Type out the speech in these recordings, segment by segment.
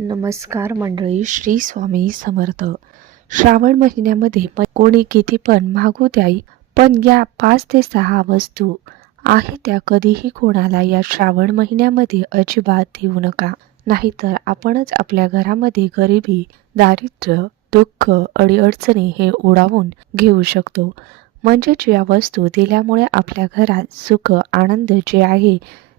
नमस्कार मंडळी श्री स्वामी समर्थ. श्रावण महिन्यामध्ये पण कोणी किती पण मागू द्याई पण या पाच ते सहा वस्तू आहे त्या कधीही कोणाला या श्रावण महिन्यामध्ये अजिबात देऊ नका. नाहीतर आपणच आपल्या घरामध्ये गरिबी दारिद्र्य दुःख अडीअडचणी हे ओढावून घेऊ शकतो. म्हणजेच या वस्तू दिल्यामुळे आपल्या घरात सुख आनंद जे आहे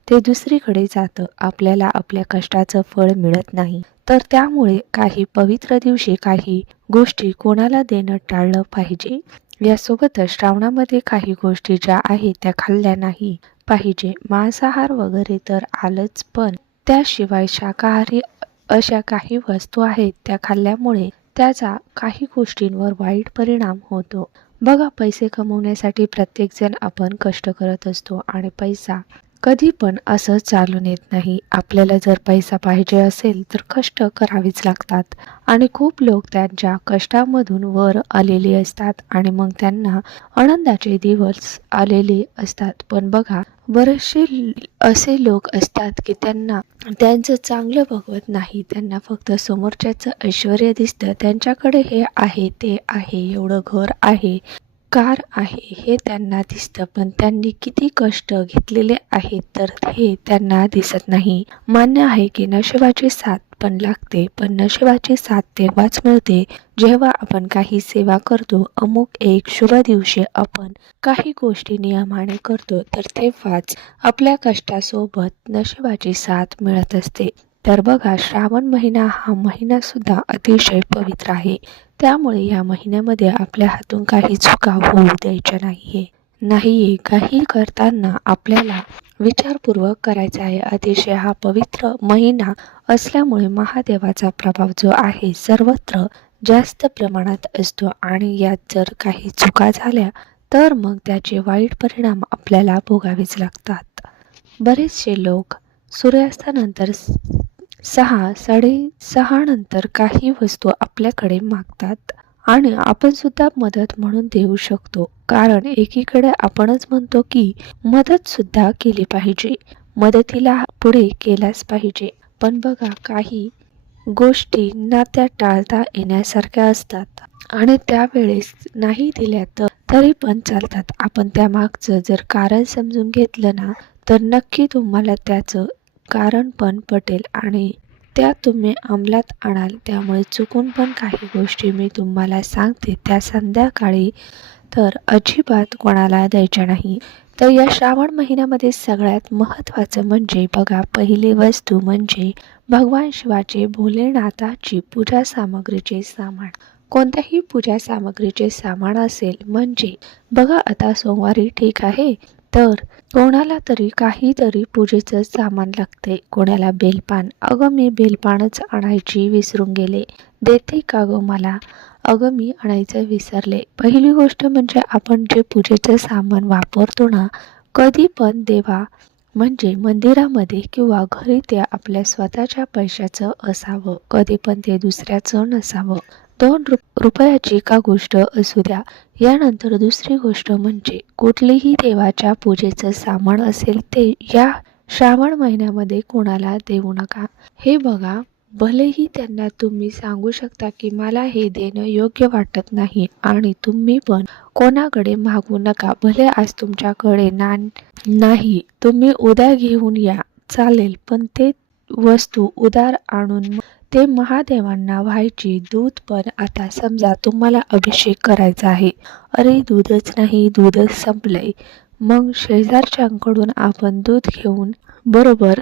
ते दुसरीकडे जातं. आपल्याला आपल्या कष्टाचं फळ मिळत नाही. तर त्यामुळे काही पवित्र दिवशी काही गोष्टी कोणाला देणं टाळलं पाहिजे? यासोबतच श्रावणामध्ये काही गोष्टी ज्या आहेत त्या खाल्ल्या नाही पाहिजे. मांसाहार वगैरे तर आलंच पण त्याशिवाय शाकाहारी अशा काही वस्तू आहेत त्या खाल्ल्यामुळे त्याचा काही गोष्टींवर वाईट परिणाम होतो. बघा पैसे कमवण्यासाठी प्रत्येकजण आपण कष्ट करत असतो आणि पैसा कधी पण असं चालून येत नाही. आपल्याला जर पैसा पाहिजे असेल तर कष्ट करावेच लागतात. आणि खूप लोक त्यांच्या कष्टामधून वर आलेले असतात आणि मग त्यांना आनंदाचे दिवस आलेले असतात. पण बघा बरेचसे असे लोक असतात की त्यांना त्यांचं चांगलं बघवत नाही. त्यांना फक्त समोरच्याचं ऐश्वर दिसतं. त्यांच्याकडे हे आहे ते आहे एवढं घर आहे. कार आहे हे त्यांना दिसतं पण त्यांनी किती कष्ट घेतलेले आहेत तर हे त्यांना दिसत नाही. मान्य आहे की नशिबाची साथ पण लागते पण नशिबाची साथ तेव्हाच मिळते जेव्हा आपण काही सेवा करतो. अमुक एक शुभ दिवशी आपण काही गोष्टी नियमाने करतो तर तेव्हाच आपल्या कष्टासोबत नशिबाची साथ मिळत असते. तर बघा श्रावण महिना हा महिना सुद्धा अतिशय पवित्र आहे. त्यामुळे या महिन्यामध्ये आपल्या हातून काही चुका होऊ द्यायच्या नाहीये. नाहीये काही करताना आपल्याला विचारपूर्वक करायचा आहे. अतिशय हा पवित्र महिना असल्यामुळे महादेवाचा प्रभाव जो आहे सर्वत्र जास्त प्रमाणात असतो आणि यात जर काही चुका झाल्या तर मग त्याचे वाईट परिणाम आपल्याला भोगावेच लागतात. बरेचसे लोक सूर्यास्तानंतर स- सहा साडेसहा नंतर काही वस्तू आपल्याकडे मागतात आणि आपण सुद्धा मदत म्हणून देऊ शकतो. कारण एकीकडे आपणच म्हणतो की मदत सुद्धा केली पाहिजे. मदतीला पुढे केल्याच पाहिजे. पण बघा काही गोष्टी ना त्या टाळता येण्यासारख्या असतात. आणि त्यावेळेस नाही दिल्या तर तरी पण चालतात. आपण त्यामागचं जर कारण समजून घेतलं ना तर नक्की तुम्हाला त्याचं कारण पण पटेल आणि त्या तुम्ही अंमलात आणाल. त्यामुळे चुकून पण काही गोष्टी मी तुम्हाला सांगते. त्या संध्याकाळी तर अजिबात कोणाला द्यायच्या नाही. तर या श्रावण महिन्यामध्ये सगळ्यात महत्त्वाचं म्हणजे बघा पहिली वस्तू म्हणजे भगवान शिवाचे भोलेनाथाची पूजा सामग्रीचे सामान. कोणत्याही पूजा सामग्रीचे सामान असेल म्हणजे बघा आता सोमवारी ठीक आहे. तर कोणाला तरी काहीतरी पूजेचं सामान लागते कोणाला बेलपान. अगं मी बेलपानच आणायची विसरून गेले. देते का गं मला? अगं मी आणायचं विसरले. पहिली गोष्ट म्हणजे आपण जे पूजेचं सामान वापरतो ना कधी पण देवा म्हणजे मंदिरामध्ये किंवा घरी ते आपल्या स्वतःच्या पैशाचं असावं. कधी पण ते दुसऱ्याचं नसावं. दोन रु रुपयाची का गोष्ट असू द्या. यानंतर दुसरी गोष्ट म्हणजे कुठलीही देवाच्या पूजेचं सामान असेल ते या श्रावण महिन्यामध्ये कोणाला देऊ नका. हे बघा भलेही त्यांना तुम्ही सांगू शकता की मला हे देणं योग्य वाटत नाही आणि तुम्ही पण कोणाकडे मागू नका. भले आज तुमच्याकडे ना नाही तुम्ही उद्या घेऊन या चालेल. पण ते वस्तू उदार आणून ते महादेवांना व्हायची दूध पण आता समजा तुम्हाला अभिषेक करायचा आहे. अरे दूधच नाही दूधच संपलंय. मग शेजारच्यांकडून आपण दूध घेऊन बरोबर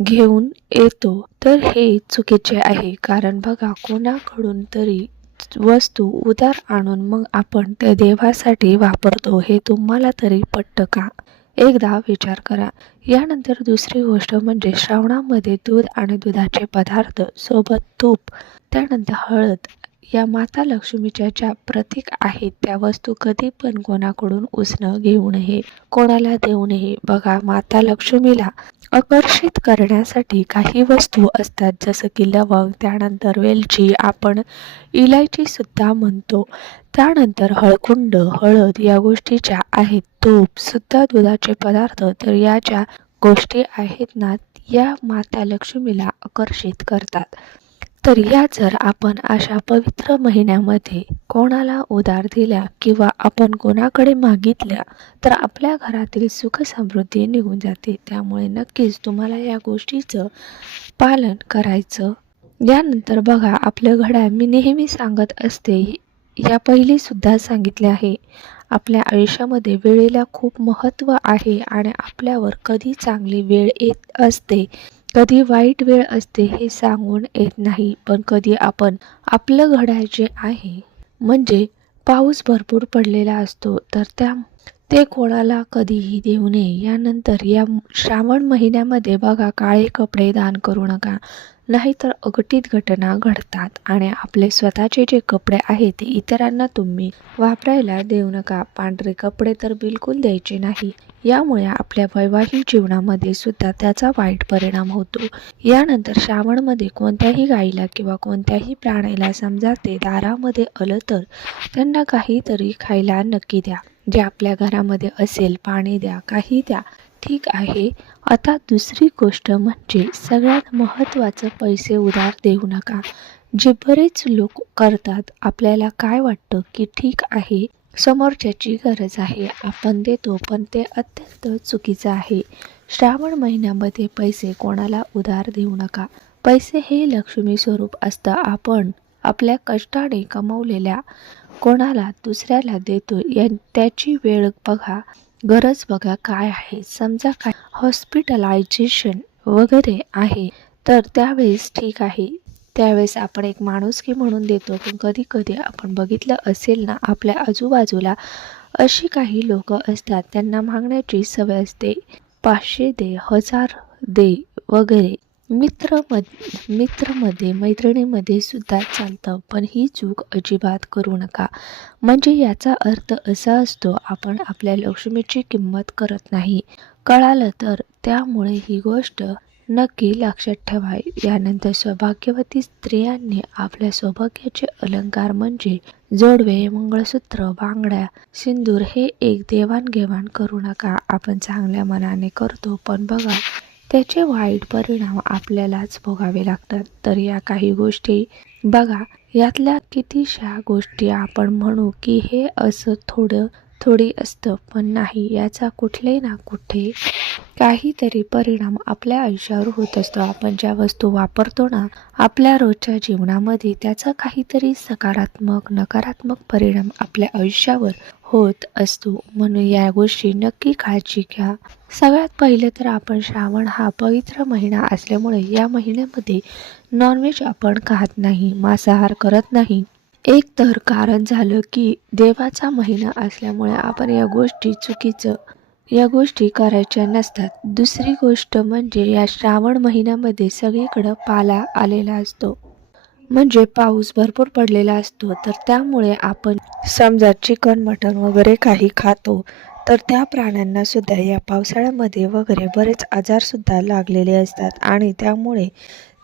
घेऊन येतो. तर हे चुकीचे आहे कारण बघा कोणाकडून तरी वस्तू उदार आणून मग आपण त्या देवासाठी वापरतो हे तुम्हाला तरी पटतं का? एकदा विचार करा. यानंतर दुसरी गोष्ट म्हणजे श्रावणामध्ये दूध आणि दुधाचे पदार्थ सोबत तूप त्यानंतर हळद. या माता लक्ष्मीच्या ज्या प्रतीक आहेत त्या वस्तू कधी पण कोणाकडून उसणं घेऊ नये कोणाला देऊ नये. बघा माता लक्ष्मीला आकर्षित करण्यासाठी काही वस्तू असतात जसं की लवंग त्यानंतर वेलची आपण इलायची सुद्धा म्हणतो. त्यानंतर हळकुंड हळद या गोष्टी ज्या आहेत. तूप सुद्धा दुधाचे पदार्थ तर या ज्या गोष्टी आहेत ना या माता लक्ष्मीला आकर्षित करतात. तर या जर आपण अशा पवित्र महिन्यामध्ये कोणाला उदार दिल्या किंवा आपण कोणाकडे मागितल्या तर आपल्या घरातील सुख समृद्धी निघून जाते. त्यामुळे नक्कीच तुम्हाला या गोष्टीचं पालन करायचं. यानंतर बघा आपलं घड्याळ मी नेहमी सांगत असते या पहिली सुद्धा सांगितले आहे. आपल्या आयुष्यामध्ये वेळेला खूप महत्त्व आहे आणि आपल्यावर कधी चांगली वेळ येत असते कधी वाईट वेळ असते हे सांगून येत नाही पण कधी आपण आपलं घडायचे आहे म्हणजे पाऊस भरपूर पडलेला असतो तर त्या ते कोणाला कधीही देऊ नये. यानंतर या श्रावण महिन्यामध्ये बघा काळे कपडे दान करू नका. नाहीतर अघटित घटना घडतात आणि आपले स्वतःचे जे कपडे आहेत ते इतरांना तुम्ही वापरायला देऊ नका. पांढरे कपडे तर बिलकुल द्यायचे नाही. यामुळे आपल्या वैवाहिक जीवनामध्ये सुद्धा त्याचा वाईट परिणाम होतो. यानंतर श्रावणमध्ये कोणत्याही गाईला किंवा कोणत्याही प्राण्याला समजा ते दारामध्ये आलं तर त्यांना काहीतरी खायला नक्की द्या. जे आपल्या घरामध्ये असेल पाणी द्या काही द्या ठीक आहे. आता दुसरी गोष्ट म्हणजे सगळ्यात महत्त्वाचं पैसे उधार देऊ नका. जे बरेच लोक करतात आपल्याला काय वाटतं की ठीक आहे समोरच्याची गरज आहे आपण देतो पण ते अत्यंत चुकीचं आहे. श्रावण महिन्यामध्ये पैसे कोणाला उधार देऊ नका. पैसे हे लक्ष्मी स्वरूप असतं. आपण आपल्या कष्टाने कमवलेल्या कोणाला दुसऱ्याला देतो या त्याची वेळ बघा गरज बघा काय आहे. समजा काय हॉस्पिटलायझेशन वगैरे आहे तर त्यावेळेस ठीक आहे. त्यावेळेस आपण एक माणुसकी म्हणून देतो पण कधी कधी आपण बघितलं असेल ना आपल्या आजूबाजूला अशी काही लोक असतात त्यांना मागण्याची सवय असते. पाचशे दे हजार दे वगैरे. मित्र मध मित्रमध्ये मैत्रिणीमध्ये सुद्धा चालतं पण ही चूक अजिबात करू नका. म्हणजे याचा अर्थ असा असतो आपण आपल्या लक्ष्मीची किंमत करत नाही. कळालं तर त्यामुळे ही गोष्ट नक्की लक्षात ठेवा. यानंतर सौभाग्यवती स्त्रियांनी आपल्या सौभाग्याचे अलंकार म्हणजे जोडवे मंगळसूत्र बांगड्या सिंदूर हे एक देवाणघेवाण करू नका. आपण चांगल्या मनाने करतो पण बघा त्याचे वाईट परिणाम आपल्यालाच भोगावे लागतात. तर या काही गोष्टी बघा. यातल्या कितीशा गोष्टी आपण म्हणू की हे असं थोडं थोडी असतं पण नाही याचा कुठले ना कुठे काहीतरी परिणाम आपल्या आयुष्यावर होत असतो. आपण ज्या वस्तू वापरतो ना आपल्या रोजच्या जीवनामध्ये त्याचा काहीतरी सकारात्मक नकारात्मक परिणाम आपल्या आयुष्यावर होत असतो. म्हणून या गोष्टी नक्की काळजी घ्या. सगळ्यात पहिले तर आपण श्रावण हा पवित्र महिना असल्यामुळे या महिन्यामध्ये नॉनव्हेज आपण खात नाही मांसाहार करत नाही. एक तर कारण झालं की देवाचा महिना असल्यामुळे आपण या गोष्टी चुकीचं या गोष्टी करायच्या नसतात. दुसरी गोष्ट म्हणजे या श्रावण महिन्यामध्ये सगळीकडं पाला आलेला असतो. म्हणजे पाऊस भरपूर पडलेला असतो तर त्यामुळे आपण समजा चिकन मटन वगैरे काही खातो तर त्या प्राण्यांना सुद्धा या पावसाळ्यामध्ये वगैरे बरेच आजार सुद्धा लागलेले असतात. आणि त्यामुळे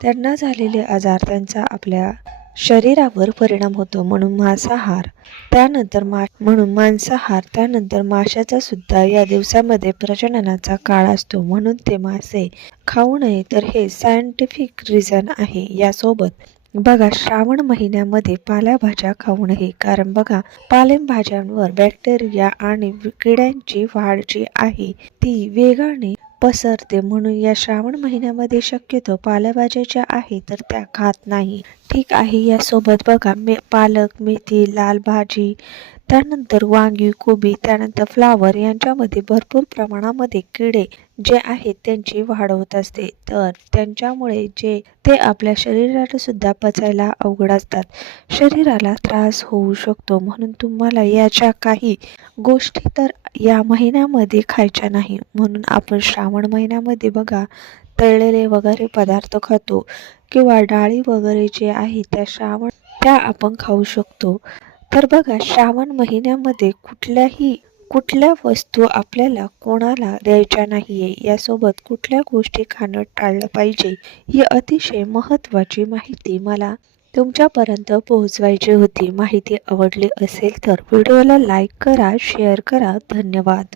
त्यांना झालेले आजार त्यांचा आपल्या शरीरावर परिणाम होतो म्हणून मांसाहार त्यानंतर मा म्हणून मांसाहार त्यानंतर माशाचा सुद्धा या दिवसामध्ये प्रजननाचा काळ असतो. म्हणून ते मासे खाऊ नये तर हे सायंटिफिक रिझन आहे. यासोबत बघा श्रावण महिन्यामध्ये पालेभाज्या खाऊ नये. कारण बघा पालेभाज्यांवर बॅक्टेरिया आणि किड्यांची वाढ जी आहे ती वेगाने पसरते म्हणून या श्रावण महिन्यामध्ये शक्यतो पालेभाज्या ज्या आहेत तर त्या खात नाही. ठीक आहे यासोबत बघा मे पालक मेथी लाल भाजी त्यानंतर वांगी कोबी त्यानंतर फ्लावर यांच्यामध्ये भरपूर प्रमाणामध्ये किडे जे आहेत त्यांची वाढ होत असते. तर त्यांच्यामुळे जे ते आपल्या शरीराला सुद्धा पचायला अवघड असतात. शरीराला त्रास होऊ शकतो. म्हणून तुम्हाला याच्या काही गोष्टी तर या महिन्यामध्ये खायच्या नाही. म्हणून आपण श्रावण महिन्यामध्ये बघा तळलेले वगैरे पदार्थ खातो किंवा डाळी वगैरे जे आहे त्या श्रावण त्या आपण खाऊ शकतो. तर बघा श्रावण महिन्यामध्ये कुठल्याही कुठल्या वस्तू आपल्याला कोणाला द्यायच्या नाहीये? यासोबत कुठल्या गोष्टी खाणं टाळलं पाहिजे? ही अतिशय महत्त्वाची माहिती मला तुमच्यापर्यंत पोहोचवायची होती. माहिती आवडली असेल तर व्हिडिओला लाईक करा शेअर करा. धन्यवाद.